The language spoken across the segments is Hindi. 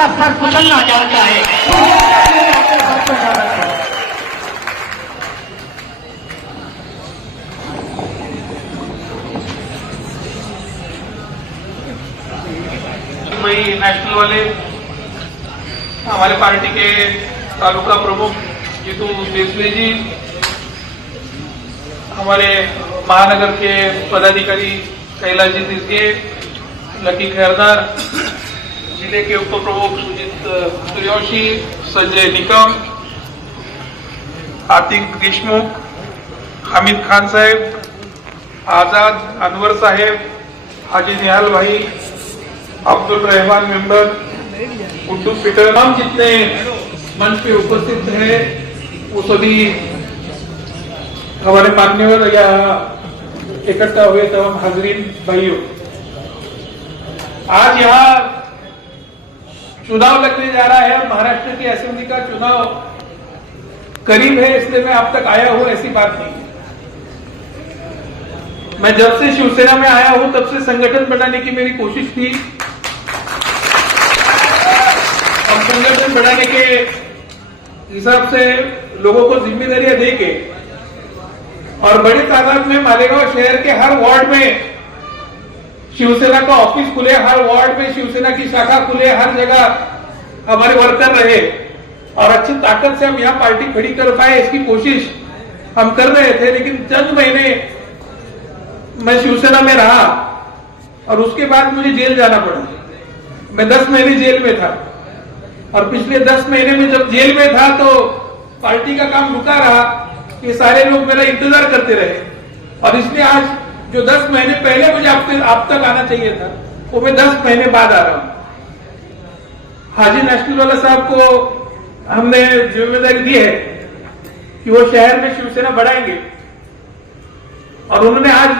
का सर कुचलना चाहता है। भाई नेशनल वाले हमारे पार्टी के तालुका प्रमुख जीतू देशवे जी, हमारे महानगर के पदाधिकारी कैलाश जी तिर्गे, लकी खैरदार, जिले के उप प्रमुख सुजीत सूर्यवंशी, संजय निकम, आतिक देशमुख, हामिद खान साहेब, आजाद अनवर साहेब, हाजी निहाल भाई, अब्दुल रहमान मेंबर, गुड्डू पीटर, हम जितने मंच पे उपस्थित हैं वो सभी हमारे मान्यवर या इकट्ठा हुए तमाम हाजरीन भाइयों, आज यहाँ चुनाव लगने जा रहा है और महाराष्ट्र की असेंबली का चुनाव करीब है, इसलिए मैं अब तक आया हूं, ऐसी बात नहीं। मैं जब से शिवसेना में आया हूं तब से संगठन बनाने की मेरी कोशिश थी। हम संगठन बढ़ाने के हिसाब से लोगों को जिम्मेदारियां देके और बड़ी तादाद में मालेगांव शहर के हर वार्ड में शिवसेना का ऑफिस खुले, हर वार्ड में शिवसेना की शाखा खुले, हर जगह हमारे वर्कर रहे और अच्छी ताकत से हम यहाँ पार्टी खड़ी कर पाए, इसकी कोशिश हम कर रहे थे। लेकिन चंद महीने मैं शिवसेना में रहा और उसके बाद मुझे जेल जाना पड़ा। मैं 10 महीने जेल में था और पिछले 10 महीने में जब जेल में था तो पार्टी का काम रुका रहा, ये सारे लोग मेरा इंतजार करते रहे और इसलिए आज जो 10 महीने पहले मुझे आप तक आना चाहिए था वो मैं 10 महीने बाद आ रहा हूं। हाजी नेशनल वाला साहब को हमने जिम्मेदारी दी है कि वो शहर में शिवसेना बढ़ाएंगे और उन्होंने आज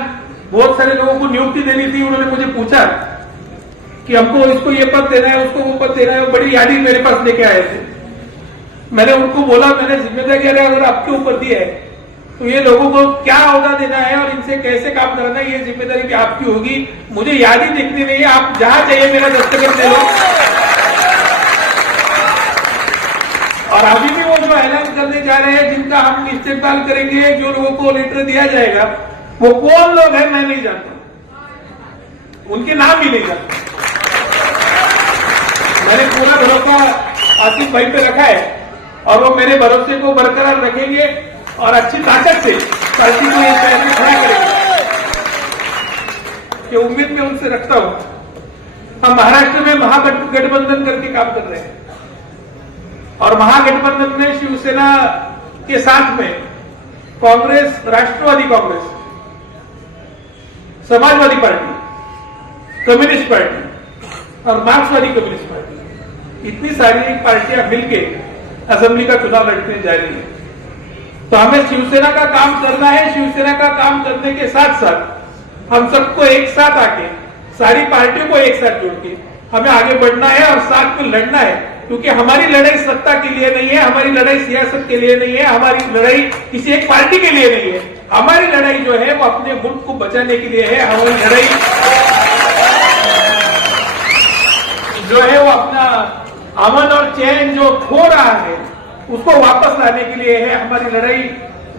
बहुत सारे लोगों को नियुक्ति देनी थी। उन्होंने मुझे पूछा कि हमको इसको ये पद देना है, उसको वो पद देना है, वो बड़ी यादी मेरे पास लेके आए थे। मैंने उनको बोला, मैंने जिम्मेदारी अगर आपके ऊपर दी है तो ये लोगों को क्या औहदा देना है और इनसे कैसे काम करना है, ये जिम्मेदारी भी आपकी होगी। मुझे यादी देखनी नहीं है, आप जहां चाहिए मेरा दस्तखत दे लो। और अभी भी वो जो ऐलान करने जा रहे हैं, जिनका हम इस्तेमाल करेंगे, जो लोगों को लेटर दिया जाएगा, वो कौन लोग हैं मैं नहीं जानता, उनके नाम भी नहीं जानता। मैंने पूरा भरोसा आसिफ भाई पे रखा है और वो मेरे भरोसे को बरकरार रखेंगे और अच्छी ताकत से पार्टी को ये शहर में खड़ा करेंगे, ये उम्मीद मैं उनसे रखता हूं। हम महाराष्ट्र में महागठबंधन करके काम कर रहे हैं और महागठबंधन में शिवसेना के साथ में कांग्रेस, राष्ट्रवादी Congress, Samajwadi party, communist party और मार्क्सवादी कम्युनिस्ट पार्टी, इतनी सारी पार्टियां मिलके असेंबली का चुनाव लड़ने जा रही है। तो हमें शिवसेना का काम करना है। शिवसेना का काम करने के साथ साथ हम सबको एक साथ आके, सारी पार्टियों को एक साथ जोड़ के हमें आगे बढ़ना है और साथ में लड़ना है, क्योंकि हमारी लड़ाई सत्ता के लिए नहीं है, हमारी लड़ाई सियासत के लिए नहीं है, हमारी लड़ाई किसी एक पार्टी के लिए नहीं है। हमारी लड़ाई जो है वो अपने मुल्क को बचाने के लिए है। हमारी लड़ाई जो है वो अपना अमन और चैन जो खो रहा है उसको वापस लाने के लिए है। हमारी लड़ाई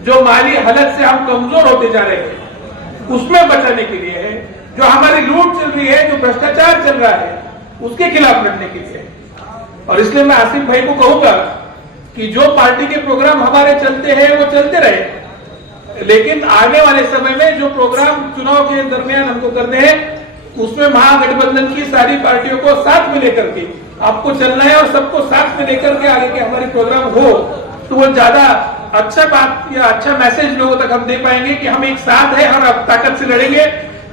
जो माली हालत से हम कमजोर होते जा रहे हैं उसमें बचाने के लिए है। जो हमारी लूट चल रही है, जो भ्रष्टाचार चल रहा है, उसके खिलाफ लड़ने के लिए। और इसलिए मैं आसिफ भाई को कहूंगा कि जो पार्टी के प्रोग्राम हमारे चलते हैं वो चलते रहे, लेकिन आने वाले समय में जो प्रोग्राम चुनाव के दरमियान हमको करने हैं उसमें महागठबंधन की सारी पार्टियों को साथ में लेकर के आपको चलना है और सबको साथ में लेकर के आगे के हमारे प्रोग्राम हो तो वो ज्यादा अच्छा बात या अच्छा मैसेज लोगों तक हम दे पाएंगे कि हम एक साथ है और अब ताकत से लड़ेंगे।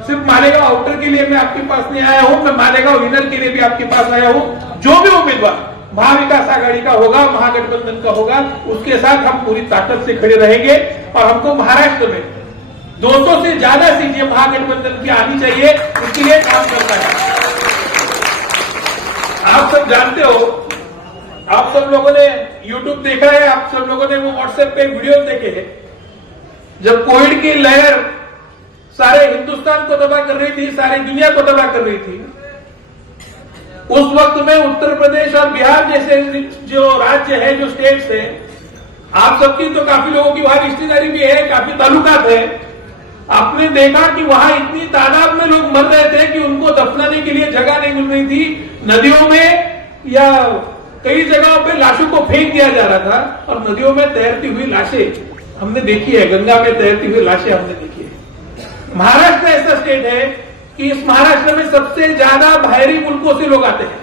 सिर्फ मालेगांव आउटर के लिए मैं आपके पास नहीं आया हूं, मैं मालेगांव विनर के लिए भी आपके पास आया हूं। जो भी उम्मीदवार महाविकास आघाड़ी का होगा, महागठबंधन का होगा, उसके साथ हम पूरी ताकत से खड़े रहेंगे और हमको महाराष्ट्र में 200 से ज्यादा सीटें महागठबंधन की आनी चाहिए, इसके लिए काम करना है। आप सब जानते हो, आप सब लोगों ने YouTube देखा है, आप सब लोगों ने वो WhatsApp पे वीडियो देखे हैं। जब कोविड की लहर सारे हिंदुस्तान को तबाह कर रही थी, सारी दुनिया को तबाह कर रही थी, उस वक्त में उत्तर प्रदेश और बिहार जैसे जो राज्य है, जो स्टेट्स है, आप सबकी तो काफी लोगों की वहां रिश्तेदारी भी है, काफी ताल्लुकात है। आपने देखा कि वहां इतनी तादाद में लोग मर रहे थे कि उनको दफनाने के लिए जगह नहीं मिल रही थी। नदियों में या कई जगहों पे लाशों को फेंक दिया जा रहा था और नदियों में तैरती हुई लाशें हमने देखी है, गंगा में तैरती हुई लाशें हमने देखी है। महाराष्ट्र ऐसा स्टेट है कि इस महाराष्ट्र में सबसे ज्यादा बाहरी मुल्कों से लोग आते हैं।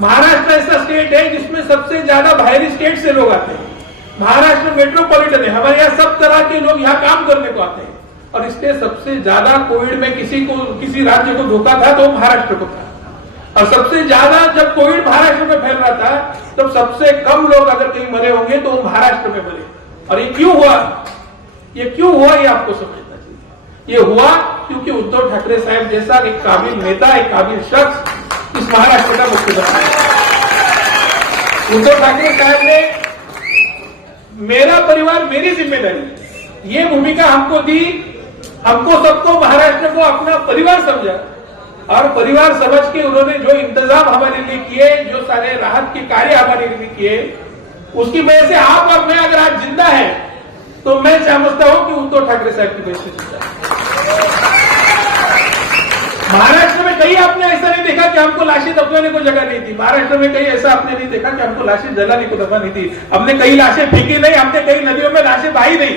महाराष्ट्र ऐसा स्टेट है जिसमें सबसे ज्यादा बाहरी स्टेट से लोग आते हैं। महाराष्ट्र मेट्रोपॉलिटन है, हमारे यहाँ सब तरह के लोग यहाँ काम करने को आते हैं। और इसलिए सबसे ज्यादा कोविड में किसी राज्य को धोखा था तो महाराष्ट्र को था। और सबसे ज्यादा जब कोविड महाराष्ट्र में फैल रहा था तब सबसे कम लोग अगर कहीं मरे होंगे तो वो महाराष्ट्र में मरे। और ये क्यों हुआ, ये आपको समझना चाहिए। ये हुआ क्योंकि उद्धव ठाकरे साहब जैसा एक काबिल नेता, एक काबिल शख्स इस महाराष्ट्र का मुख्यमंत्री उद्धव ठाकरे साहब ने मेरा परिवार मेरी जिम्मेदारी, ये भूमिका हमको दी। हमको सबको महाराष्ट्र को अपना परिवार समझा और परिवार समझ के उन्होंने जो इंतजाम हमारे लिए किए, जो सारे राहत के कार्य हमारे लिए किए, उसकी वजह से आप और मैं अगर आज जिंदा है तो मैं समझता हूं कि उद्धव ठाकरे साहब की वजह से जिंदा है। महाराष्ट्र में कहीं आपने ऐसा नहीं देखा कि हमको लाशें दफनाने को जगह नहीं थी। महाराष्ट्र में कहीं ऐसा आपने नहीं देखा कि हमको लाशें जलाने को दफा नहीं थी। हमने कई लाशें फेंकी नहीं, हमने कई नदियों में लाशें बहाई नहीं।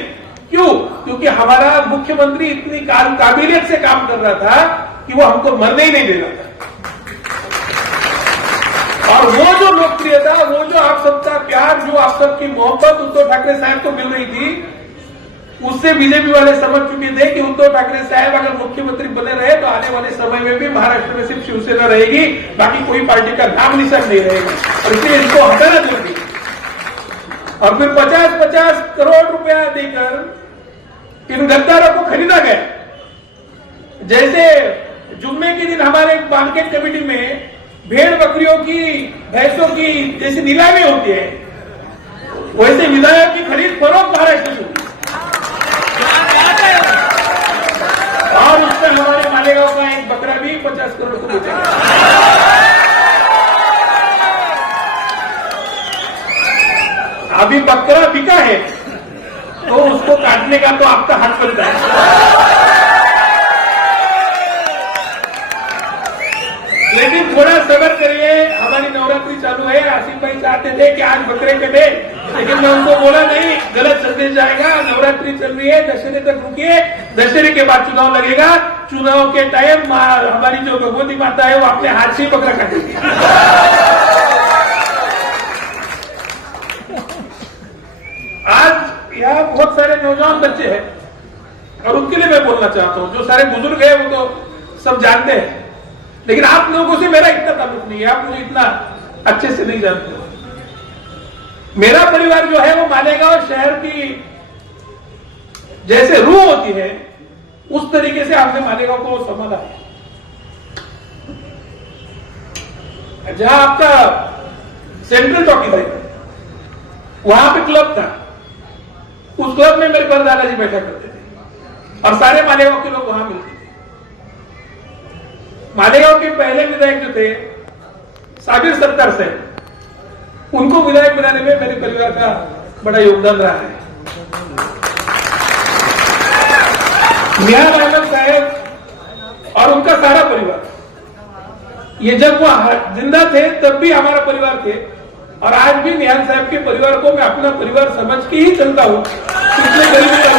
क्यों? क्योंकि हमारा मुख्यमंत्री इतनी काबिलियत से काम कर रहा था कि वो हमको मरने ही नहीं दे रहा था। और वो जो लोकप्रियता, वो जो आप सबका प्यार, जो आप सबकी मोहब्बत उद्धव ठाकरे साहब को मिल रही थी, उससे बीजेपी वाले समझ चुके थे कि उद्धव ठाकरे साहब अगर मुख्यमंत्री बने रहे तो आने वाले समय में भी महाराष्ट्र में सिर्फ शिवसेना रहेगी, बाकी कोई पार्टी का नाम निशान नहीं रहेगा। और इसलिए इनको हटाना जरूरी। और फिर 50-50 करोड़ रुपया देकर इन गद्दारों को खरीदा गया। जैसे जुम्मे के दिन हमारे मार्केट कमेटी में भेड़ बकरियों की, भैंसों की जैसी नीलामी होती है, वैसे विधायक की खरीद फरोख्त महाराष्ट्र में होती है। और उसमें हमारे मालेगांव का एक बकरा भी 50 करोड़ को बेचा। अभी बकरा बिका है तो उसको काटने का तो आपका हक बनता है। लेकिन थोड़ा सब्र करिए, हमारी नवरात्रि चालू है। आसिफ भाई चाहते थे कि आज बकरे कटे, लेकिन मैं उनको बोला नहीं, गलत संदेश जाएगा। नवरात्रि चल रही है, दशहरे तक रुकिए, दशहरे के बाद चुनाव लगेगा। चुनाव के टाइम हमारी जो भगवती माता है वो अपने हाथ से ही बकरा काटेगी। आज यहाँ बहुत सारे नौजवान बच्चे हैं और उनके लिए मैं बोलना चाहता हूँ। जो सारे बुजुर्ग हैं वो तो सब जानते हैं, लेकिन आप लोगों से मेरा इतना ताल्लुक नहीं है, आप मुझे इतना अच्छे से नहीं जानते। मेरा परिवार जो है वो मालेगांव शहर की जैसे रूह होती है उस तरीके से आपने मालेगांव को संभाला है। जहां आपका सेंट्रल टॉकीज है वहां पे क्लब था, उस क्लब में मेरे परदादा जी बैठा करते थे और सारे मालेगांव के लोग वहां मिलते थे। मालेगांव के पहले विधायक जो थे साबिर सरकार साहब, उनको विधायक बनाने में मेरे परिवार का बड़ा योगदान रहा है। मियां आलम साहब और उनका सारा परिवार, ये जब वो जिंदा थे तब भी हमारा परिवार थे और आज भी निहाल साहब के परिवार को मैं अपना परिवार समझ के ही चलता हूं। पिछले गरीबी का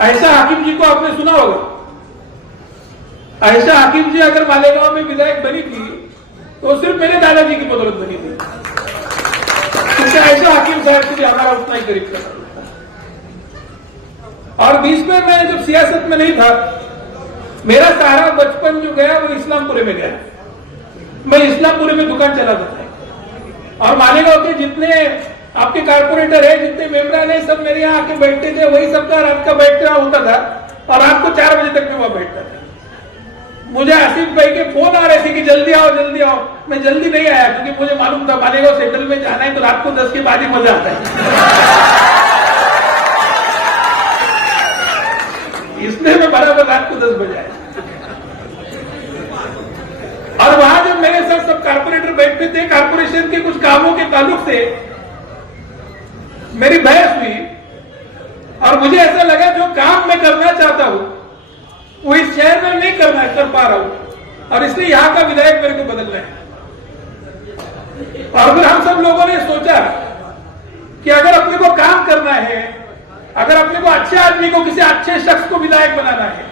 ऐसा हाकिम जी को आपने सुना होगा। ऐसा हाकिम जी अगर मालेगांव में विधायक बनी थी तो सिर्फ मेरे दादाजी की बदौलत बनी थी, क्योंकि ऐसा हाकिम साहब से हमारा उतना ही करीब था। और बीच में मैं जब सियासत में नहीं था, मेरा सारा बचपन जो गया वो इस्लामपुरे में गया। मैं इस्लामपुरे में दुकान चलाता था और मालेगांव के जितने आपके कारपोरेटर है, जितने मेंबर है, सब मेरे यहाँ आके बैठते थे। वही सबका रात का बैठना होता था और रात को 4 बजे तक मैं वहां बैठता था। मुझे आसिफ भाई के फोन आ रहे थे कि जल्दी आओ जल्दी आओ। मैं जल्दी नहीं आया क्योंकि मुझे मालूम था मालेगांव सेंट्रल में जाना है तो रात को 10 के बाद ही मजा आता है। इसलिए मैं बराबर रात को 10 बजे आया। और वहां जब मेरे साथ सब कारपोरेटर बैठते थे, कारपोरेशन के कुछ कामों के ताल्लुक से मेरी बहस हुई और मुझे ऐसा लगा जो काम मैं करना चाहता हूं वो इस शहर में नहीं कर पा रहा हूं और इसलिए यहां का विधायक मेरे को बदलना है। और फिर हम सब लोगों ने सोचा कि अगर अपने को काम करना है, अगर अपने को अच्छे आदमी को, किसी अच्छे शख्स को विधायक बनाना है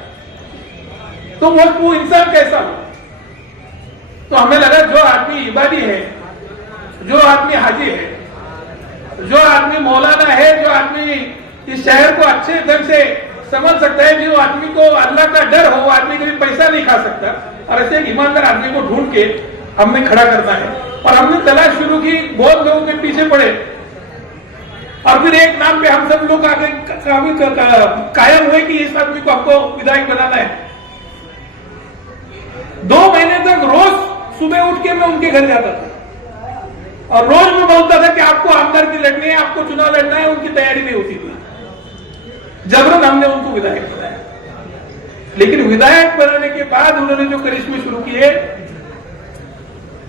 तो वो इंसान कैसा हो। तो हमें लगा जो आदमी इबादी है, जो आदमी हाजी है, जो आदमी मौलाना है, जो आदमी इस शहर को अच्छे ढंग से समझ सकता है, जो आदमी को अल्लाह का डर हो, वो आदमी कभी पैसा नहीं खा सकता, और ऐसे एक ईमानदार आदमी को ढूंढ के हमने खड़ा करना है। और हमने तलाश शुरू की, बहुत लोगों के पीछे पड़े और फिर एक नाम पे हम सब लोग आगे कायम हुए कि इस आदमी को हमको विधायक बनाना है। 2 महीने तक रोज सुबह उठ के मैं उनके घर जाता था और रोज मैं बोलता था कि आपको आमदारगी लड़नी है, आपको चुनाव लड़ना है। उनकी तैयारी नहीं होती थी, जबरन हमने उनको विधायक बनाया। लेकिन विधायक बनाने के बाद उन्होंने जो करिश्मे शुरू किए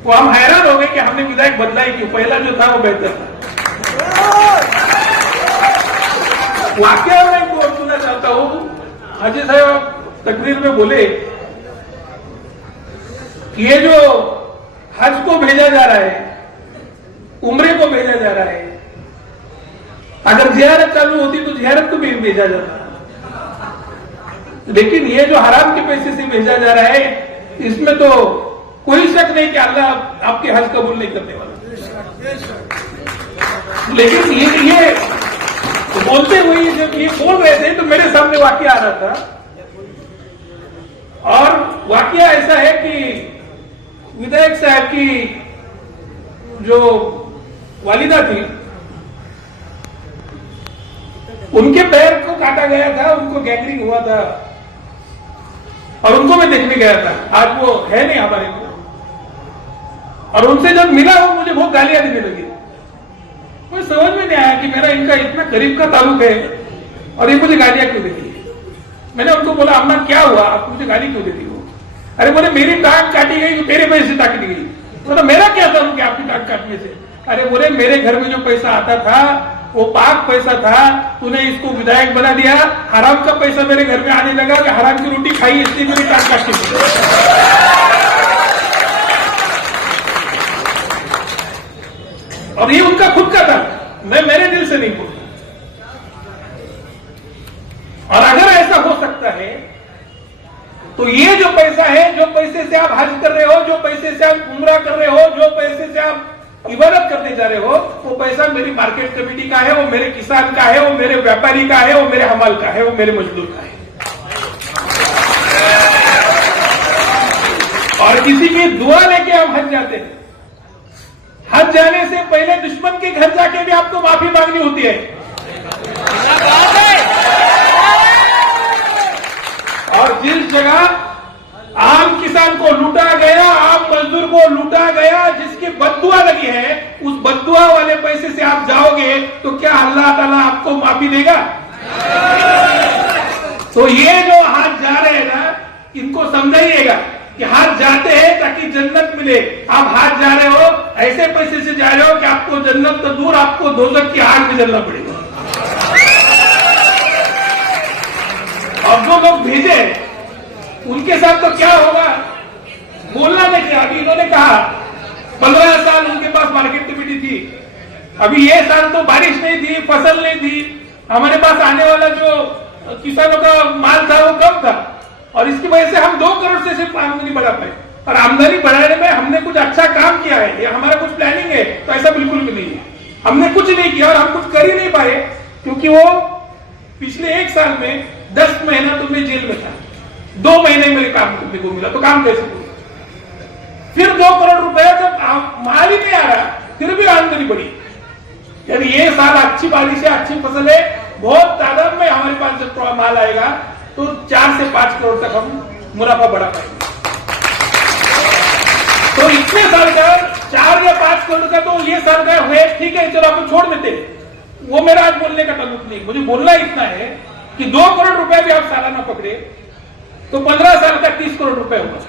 वो हम हैरान हो गए कि हमने विधायक बदला ही क्यों, पहला जो था वो बेहतर था। वाकया मैं आपको सुनना चाहता हूं। हाजी साहब तकरीर में बोले कि ये जो हज को भेजा जा रहा है, उम्रे को भेजा जा रहा है, अगर जियारत चालू होती तो जियारत को भी भेजा जाता, लेकिन ये जो हराम के पैसे से भेजा जा रहा है इसमें तो कोई शक नहीं कि अल्लाह आपके हज कबूल नहीं करने वाला। लेकिन ये तो बोलते हुए जब ये बोल रहे थे तो मेरे सामने वाकया आ रहा था और वाकया ऐसा है कि विधायक साहब की जो वालिदा थी उनके पैर को काटा गया था, उनको गैंग्रीन हुआ था और उनको मैं देखने गया था। आज वो है नहीं हमारे को और उनसे जब मिला वो मुझे बहुत गालियां देने लगी। मुझे समझ में नहीं आया कि मेरा इनका इतना करीब का ताल्लुक है और ये मुझे गालियां क्यों देती है। मैंने उनको बोला अम्मा क्या हुआ, आप मुझे गाली क्यों देती हो। अरे बोले मेरी टांग काटी गई, तेरे पैसे से काटी गई। तो मेरा क्या था कि आपकी टांग काटने से। अरे बोले मेरे घर में जो पैसा आता था वो पाक पैसा था, तूने इसको विधायक बना दिया, हराम का पैसा मेरे घर में आने लगा कि हराम की रोटी खाई इसलिए मेरी टांग काटी। और ये उनका खुद का था, मैं मेरे दिल से नहीं बोलता। और अगर ऐसा हो सकता है तो ये जो पैसा है, जो पैसे से आप हज कर रहे हो, जो पैसे से आप उम्रा कर रहे हो, जो पैसे से आप इबादत करने जा रहे हो, वो पैसा मेरी मार्केट कमेटी का है, वो मेरे किसान का है, वो मेरे व्यापारी का है, वो मेरे हमाल का है, वो मेरे मजदूर का है। और किसी की दुआ लेके हम हज जाते हैं। हज जाने से पहले दुश्मन के घर जाके भी आपको माफी मांगनी होती है। और जिस जगह आम किसान को लूटा गया, आम मजदूर को लूटा गया, जिसकी बद्दुआ लगी है, उस बद्दुआ वाले पैसे से आप जाओगे तो क्या अल्लाह ताला आपको माफी देगा। तो ये जो हाथ जा रहे हैं ना, इनको समझाइएगा कि हाथ जाते हैं ताकि जन्नत मिले। आप हाथ जा रहे हो, ऐसे पैसे से जा रहे हो कि आपको जन्नत तो दूर, आपको दोजख की आग में जलना पड़ेगा। अब जो लोग भेजे उनके साथ तो क्या होगा बोलना नहीं चाहिए। अभी इन्होंने कहा 15 साल उनके पास मार्केट कमेटी थी, अभी ये साल तो बारिश नहीं थी, फसल नहीं थी, हमारे पास आने वाला जो किसानों का माल था वो कम था और इसकी वजह से हम 2 करोड़ से सिर्फ आमदनी बढ़ा पाए। और आमदनी बढ़ाने में हमने कुछ अच्छा काम किया है, या हमारा कुछ प्लानिंग है, तो ऐसा बिल्कुल भी नहीं है। हमने कुछ नहीं किया और हम कुछ कर ही नहीं पाए क्योंकि वो पिछले 1 साल में 10 महीना तुमने जेल में था, 2 महीने मेरे काम करने को मिला, तो काम कैसे हुआ। फिर 2 करोड़ रुपया जब माल ही नहीं आ रहा, फिर भी आमदनी बढ़ी। यानी ये साल अच्छी बारिश है, अच्छी फसल है, बहुत तादाद में हमारे पास जब माल आएगा तो 4 से 5 करोड़ तक हम मुनाफा बढ़ा पाएंगे। तो इतने साल का 4 या 5 करोड़ का तो ये साल का हुए, ठीक है, चलो आपको छोड़ देते। वो मेरा आज बोलने का ताल्लुक नहीं, मुझे बोलना इतना है कि 2 करोड़ रुपए भी आप सालाना पकड़े तो 15 साल का 30 करोड़ रुपए होगा।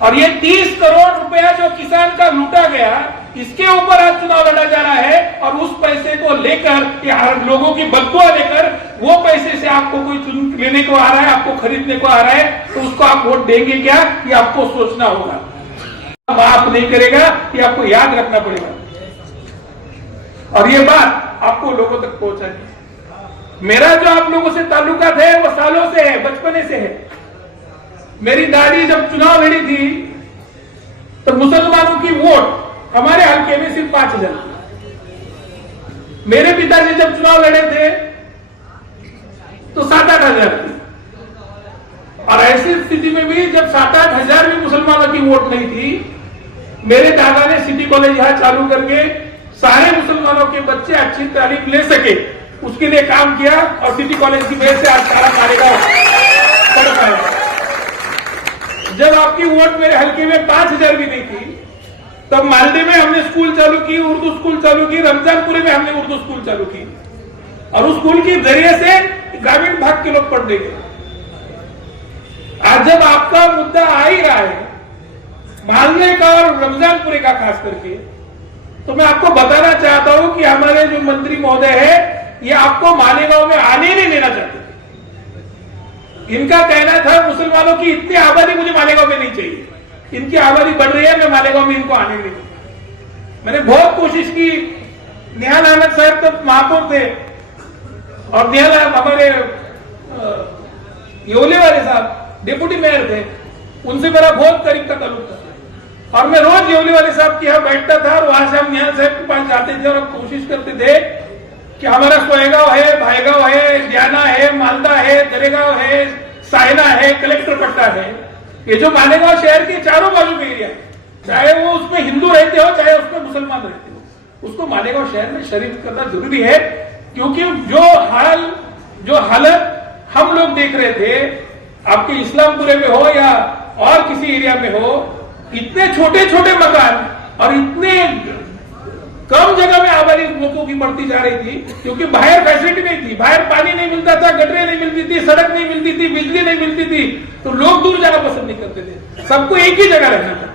और ये 30 करोड़ रुपया जो किसान का लूटा गया, इसके ऊपर आज चुनाव लड़ा जा रहा है। और उस पैसे को लेकर या लोगों की बददुआ लेकर वो पैसे से आपको कोई चुन लेने को आ रहा है, आपको खरीदने को आ रहा है, तो उसको आप वोट देंगे क्या, ये आपको सोचना होगा। आप नहीं करेगा, ये आपको याद रखना पड़ेगा और ये बात आपको लोगों तक पहुंचानी। मेरा जो आप लोगों से ताल्लुकात है वो सालों से है, बचपने से है। मेरी दादी जब चुनाव लड़ी थी तो मुसलमानों की वोट हमारे हल्के में सिर्फ 5,000। मेरे पिताजी जब चुनाव लड़े थे तो 7-8 हजार थी। और ऐसी स्थिति में भी जब 7-8 हजार भी मुसलमानों की वोट नहीं थी, मेरे दादा ने सिटी कॉलेज यहां चालू करके सारे मुसलमानों के बच्चे अच्छी तालीम ले सके, उसके लिए काम किया। और सिटी कॉलेज की वजह से आज सारा कार्यक्रम। जब आपकी वोट मेरे हल्के में 5,000 भी नहीं थी, तब मालदे में हमने स्कूल चालू की, उर्दू स्कूल चालू की, रमजानपुरे में हमने उर्दू स्कूल चालू की और उस स्कूल के जरिए से ग्रामीण भाग के लोग पढ़ने गए। आज जब आपका मुद्दा आ ही रहा है मालदे का और रमजानपुरे का खास करके, तो मैं आपको बताना चाहता हूं कि हमारे जो मंत्री महोदय है ये आपको मालेगांव में आने नहीं देना चाहते। इनका कहना था मुसलमानों की इतनी आबादी मुझे मालेगांव में नहीं चाहिए, इनकी आबादी बढ़ रही है, मैं मालेगांव में इनको आने नहीं दूंगा। मैंने बहुत कोशिश की। निहाल अहमद साहब तब महापौर थे और निहाल हमारे योले वाले साहब डिप्टी मेयर थे, उनसे मेरा बहुत करीब का ताल्लुक था और मैं रोज योली वाले साहब के यहाँ बैठता था और वहां से हम निहाल साहब के पास जाते थे और कोशिश करते थे कि हमारा सोएगांव है, भाईगांव है, दियाना है, मालदा है, दरेगांव है, सायना है, कलेक्टर पट्टा है, ये जो मालेगांव शहर के चारों बाजू के एरिया, चाहे वो उसमें हिंदू रहते हो चाहे उसमें मुसलमान रहते हो, उसको मालेगांव शहर में शरीक करना जरूरी है। क्योंकि जो हालत हम लोग देख रहे थे आपके इस्लामपुरे में हो या और किसी एरिया में हो, इतने छोटे छोटे मकान और इतने कम जगह में आबादी लोगों की बढ़ती जा रही थी, क्योंकि बाहर फैसिलिटी नहीं थी, बाहर पानी नहीं मिलता था, गटरें नहीं मिलती थी, सड़क नहीं मिलती थी, बिजली नहीं मिलती थी, तो लोग दूर जाना पसंद नहीं करते थे, सबको एक ही जगह रहना था।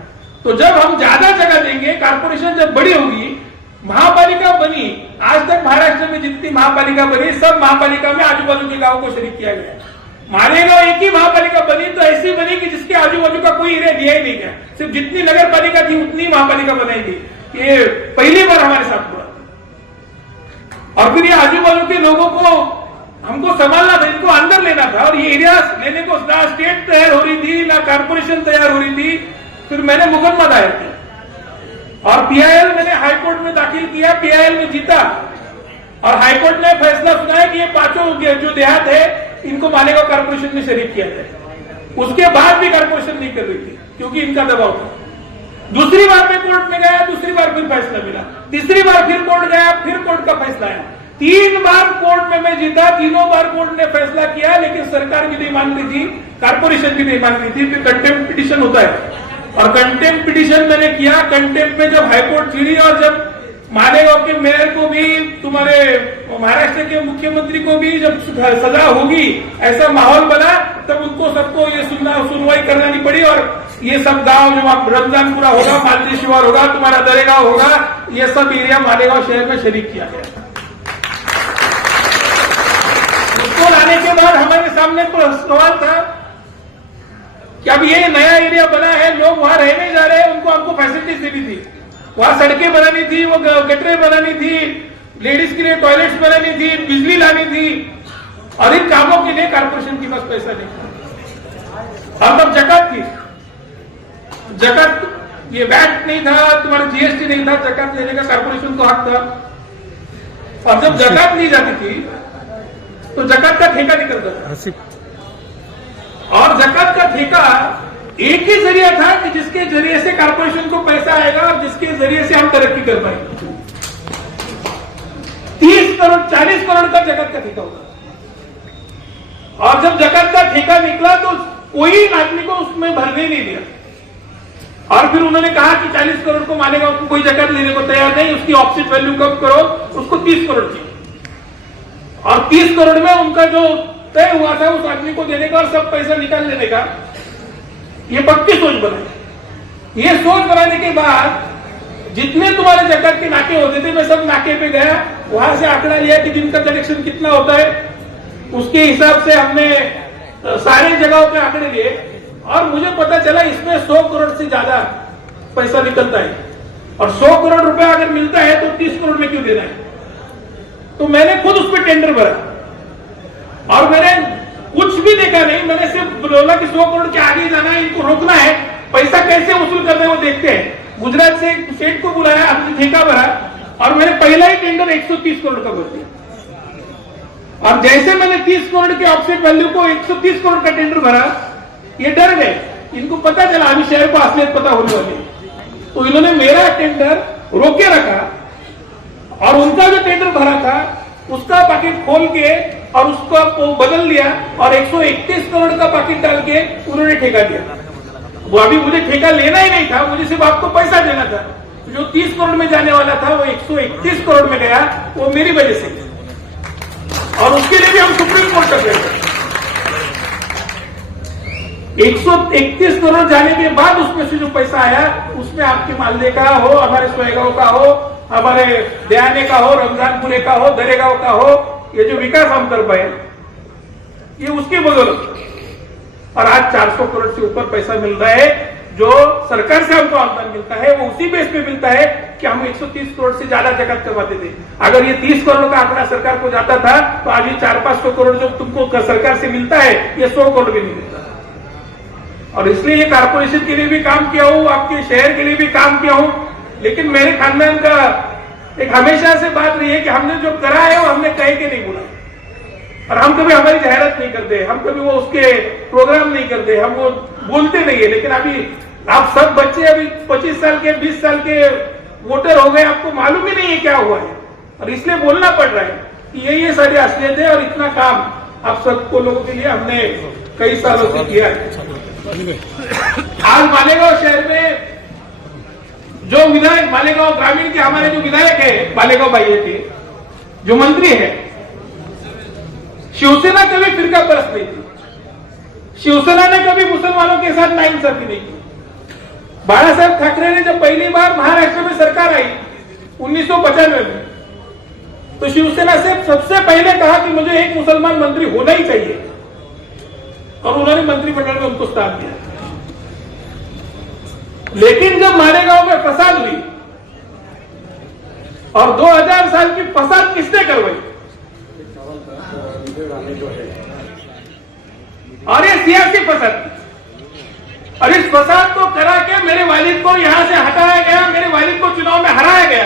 तो जब हम ज्यादा जगह देंगे, कारपोरेशन जब बड़ी होगी, महापालिका बनी, आज तक महाराष्ट्र में जितनी महापालिका बनी सब महापालिका में आजू बाजू के गांव को शरीक किया गया। मालेगांव एक ही महापालिका बनी तो ऐसी बनी कि जिसके आजू बाजू का कोई एरिया दिया ही नहीं गया, सिर्फ जितनी नगर पालिका थी उतनी महापालिका बनाई गई। ये पहली बार हमारे साथ हुआ। और फिर ये आजू बाजू के लोगों को हमको संभालना था, इनको अंदर लेना था और ये एरिया लेने को ना स्टेट तैयार हो रही थी ना कारपोरेशन तैयार हो रही थी। फिर मैंने मुकदमा दायर किया और पीआईएल मैंने हाईकोर्ट में दाखिल किया, पीआईएल में जीता और हाईकोर्ट ने फैसला सुनाया कि ये पांचों जो देहात है इनको मालेगांव कारपोरेशन में शरीक किया जाए। उसके बाद भी कारपोरेशन नहीं कर रही थी क्योंकि इनका दबाव था। दूसरी बार मैं कोर्ट में गया, दूसरी बार फिर फैसला मिला, तीसरी बार फिर कोर्ट गया, फिर कोर्ट का फैसला आया। 3 बार कोर्ट में मैं जीता, तीनों बार कोर्ट ने फैसला किया, लेकिन सरकार भी नहीं मान रही थी, कारपोरेशन भी नहीं मान रही थी। फिर कंटेम्प्ट पिटीशन होता है और कंटेम्प्ट पिटीशन मैंने किया। कंटेम्प्ट में जब हाईकोर्ट छिड़ी और जब मालेगांव के मेयर को भी, तुम्हारे महाराष्ट्र के मुख्यमंत्री को भी जब सजा होगी ऐसा माहौल बना, तब उनको सबको ये सुनवाई करनी पड़ी और ये सब गांव जो रमजानपुरा होगा, मालदी शिवार होगा, तुम्हारा दरेगांव होगा, ये सब एरिया मालेगांव शहर में शरीक किया गया। उसको लाने के बाद हमारे सामने तो सवाल था कि अब ये नया एरिया बना है, लोग वहां रहने जा रहे हैं, उनको हमको फैसिलिटीज देनी थी, वहां सड़कें बनानी थी, वो गटरें बनानी थी, लेडीज के लिए टॉयलेट्स बनानी थी, बिजली लानी थी और इन कामों के लिए कारपोरेशन के पास पैसा नहीं था। और तब जकात थी, जकात ये वैट नहीं था, तुम्हारा जीएसटी नहीं था, जकात लेने का कारपोरेशन को हक था। और जब जकात ली जाती थी तो जकात का ठेका निकलता था और जकात का ठेका एक ही जरिया था कि जिसके जरिए से कारपोरेशन को पैसा आएगा और जिसके जरिए से हम तरक्की कर पाएंगे। 30 करोड़ 40 करोड़ का जकात का ठेका होगा और जब जकात का ठेका निकला तो कोई आदमी को उसमें भरने नहीं दिया और फिर उन्होंने कहा कि 40 करोड़ को मानेगा, कोई जकात लेने को तैयार नहीं, उसकी ऑफसेट वैल्यू कम करो, उसको 30 करोड़ चाहिए। और 30 करोड़ में उनका जो तय हुआ था उस आदमी को देने का और सब पैसा निकाल लेने का, ये पक्की सोच बनाई। ये सोच बनाने के बाद जितने तुम्हारे जगत के नाके होते थे, मैं सब नाके पे गया, वहां से आंकड़ा लिया कि दिन का कलेक्शन कितना होता है, उसके हिसाब से हमने सारे जगहों पे आंकड़े लिए और मुझे पता चला इसमें 100 करोड़ से ज्यादा पैसा निकलता है। और 100 करोड़ रुपया अगर मिलता है तो 30 करोड़ में क्यों देना है? तो मैंने खुद उस पर टेंडर भरा और मैंने कुछ भी देखा नहीं, मैंने सिर्फ बोला कि 100 करोड़ के आगे जाना है, इनको रोकना है, पैसा कैसे वसूल करते हैं वो देखते हैं। गुजरात से एक सेठ को बुलाया, हमने ठेका भरा और मैंने पहला ही टेंडर 130 करोड़ का भर दिया। और जैसे मैंने 30 करोड़ के ऑफसेट वैल्यू को 130 करोड़ का टेंडर भरा, ये डर गए, इनको पता चला अभी शहर को असलियत पता होने वाली, तो इन्होंने मेरा टेंडर रोके रखा और उनका जो टेंडर भरा था उसका पैकेट खोल के और उसको बदल दिया और 131 करोड़ का पैकेट डाल के उन्होंने ठेका दिया। वो अभी मुझे ठेका लेना ही नहीं था, मुझे सिर्फ आपको पैसा देना था। जो 30 करोड़ में जाने वाला था वो 131 करोड़ में गया, वो मेरी वजह से। और उसके लिए भी हम सुप्रीम कोर्ट तक गए। 131 करोड़ जाने के बाद उसमें से जो पैसा आया उसमें आपके मालदे का हो, हमारे सोएगांव का हो, हमारे दयाने का हो, रमजानपुरे का हो, दरेगांव का हो, ये जो विकास हम कर पाए ये उसकी बदौलत। और आज 400 करोड़ से ऊपर पैसा मिल रहा है जो सरकार से हमको अनुदान मिलता है, वो उसी बेस पे मिलता है कि हम 130 करोड़ से ज्यादा जगत करवाते थे। अगर ये 30 करोड़ का आंकड़ा सरकार को जाता था तो आज ये 400-500 करोड़ जो तुमको सरकार से मिलता है ये 100 करोड़ भी नहीं मिलता। और इसलिए ये कारपोरेशन के लिए भी काम किया हूं, आपके शहर के लिए भी काम किया हूं, लेकिन मेरे खानदान का एक हमेशा से बात रही है कि हमने जो करा है वो हमने कह के नहीं बोला। और हम कभी हमारी जाहिरात नहीं करते, हम कभी वो उसके प्रोग्राम नहीं करते, हम वो बोलते नहीं है। लेकिन अभी आप सब बच्चे अभी 25 साल के 20 साल के वोटर हो गए, आपको मालूम ही नहीं है क्या हुआ है और इसलिए बोलना पड़ रहा है कि ये सारी असलियत है। और इतना काम आप सबको लोगों के लिए हमने कई सालों से किया है। आज मालेगांव शहर में जो विधायक, मालेगांव ग्रामीण के हमारे जो विधायक है मालेगांव बाह्य के, जो मंत्री है, शिवसेना कभी फिरका परस्त नहीं थी। शिवसेना ने कभी मुसलमानों के साथ नाइंसाफी नहीं की। बाला साहेब ठाकरे ने जब पहली बार महाराष्ट्र में सरकार आई 1995 में, तो शिवसेना से सबसे पहले कहा कि मुझे एक मुसलमान मंत्री होना ही चाहिए और उन्होंने मंत्रिमंडल में उनको स्थान दिया। लेकिन जब मालेगांव में फसाद हुई और 2000 साल की फसाद किसने करवाई, और ये सियासी फसाद, और इस फसाद को करा के मेरे वालिद को यहां से हटाया गया, मेरे वालिद को चुनाव में हराया गया।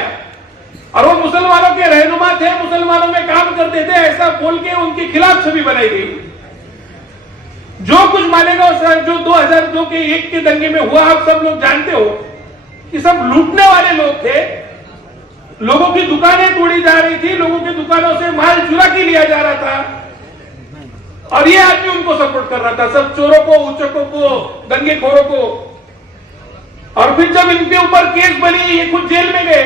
और वो मुसलमानों के रहनुमा थे, मुसलमानों में काम करते थे, ऐसा बोल के उनके खिलाफ छवि बनाई गई। जो कुछ मालेगांव से जो 2002 के 1 के दंगे में हुआ, आप सब लोग जानते हो कि सब लूटने वाले लोग थे। लोगों की दुकानें तोड़ी जा रही थी, लोगों की दुकानों से माल चुरा के लिया जा रहा था और ये आदमी उनको सपोर्ट कर रहा था, सब चोरों को, उचकों को, दंगेखोरों को। और फिर जब इनके ऊपर केस बनी, ये खुद जेल में गए।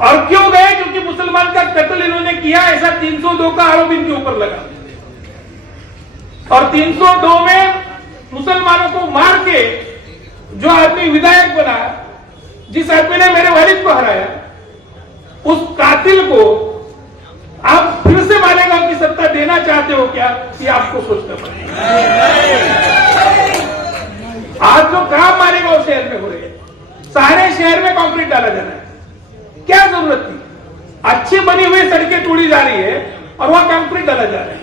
और क्यों गए? क्योंकि मुसलमान का कत्ल इन्होंने किया, ऐसा 302 का आरोप इनके ऊपर लगा। और 302 में मुसलमानों को मार के जो आदमी विधायक बना, जिस आदमी ने मेरे वालिद को हराया, उस कातिल को आप फिर से मालेगांव की सत्ता देना चाहते हो क्या? ये आपको सोचना पड़ेगा। आज जो काम मालेगांव शहर में हो रहे हैं, सारे शहर में कंक्रीट डाला जाना है, क्या जरूरत थी? अच्छी बनी हुई सड़कें तोड़ी जा रही है और वहां कंक्रीट डाला जा रहा है।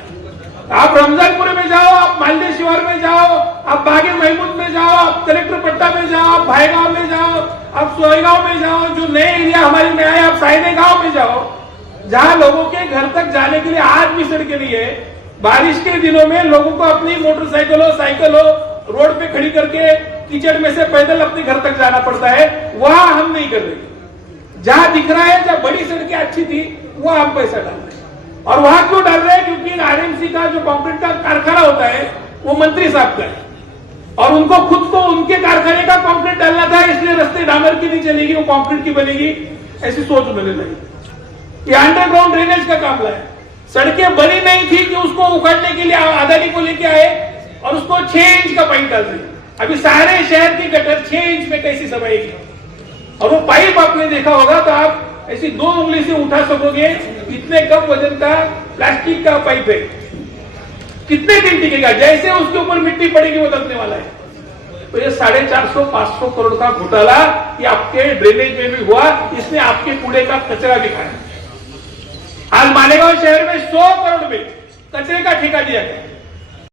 आप रमजानपुरे में जाओ, आप मालदे शिवार में जाओ, आप बागे महमूद में जाओ, आप कलेक्टर पट्टा में जाओ, आप भाईगांव में जाओ, आप सोएगांव में जाओ, जो नए एरिया हमारे में आए, आप साइने गांव में जाओ, जहां लोगों के घर तक जाने के लिए आज भी सड़कें नहीं है। बारिश के दिनों में लोगों को अपनी मोटरसाइकिल हो, साइकिल हो, रोड पे खड़ी करके कीचड़ में से पैदल अपने घर तक जाना पड़ता है। वहां हम नहीं कर रहे। जहां दिख रहा है, जब बड़ी सड़कें अच्छी थी, वहां हम पैसा डाल रहे हैं। और वहां क्यों डाल रहे हैं? क्योंकि आरएमसी का जो कंक्रीट का कारखाना होता है वो मंत्री साहब का है और उनको खुद को उनके कारखाने का कंक्रीट डालना था, इसलिए रस्ते डामर की नहीं चलेगी, वो कंक्रीट की बनेगी, ऐसी सोच उन्होंने लाई। ये अंडरग्राउंड ड्रेनेज का काम लाया। सड़कें बनी नहीं थी कि उसको उखाड़ने के लिए अदानी को लेके आए और उसको 6 इंच का पाइप डाल दिया। अभी सारे शहर की गटर 6 इंच में कैसी समाएगी, और वो पाइप आपने देखा होगा तो आप ऐसी 2 उंगली से उठा सकोगे, इतने कम वजन का प्लास्टिक का पाइप है, कितने दिन टिकेगा, जैसे उसके ऊपर मिट्टी पड़ेगी वो दबने वाला है। तो ये 450-500 करोड़ का घोटाला ये आपके ड्रेनेज में भी हुआ, इसने आपके कूड़े का कचरा भी खाया। आज मालेगांव शहर में 100 करोड़ में कचरे का ठेका दिया गया।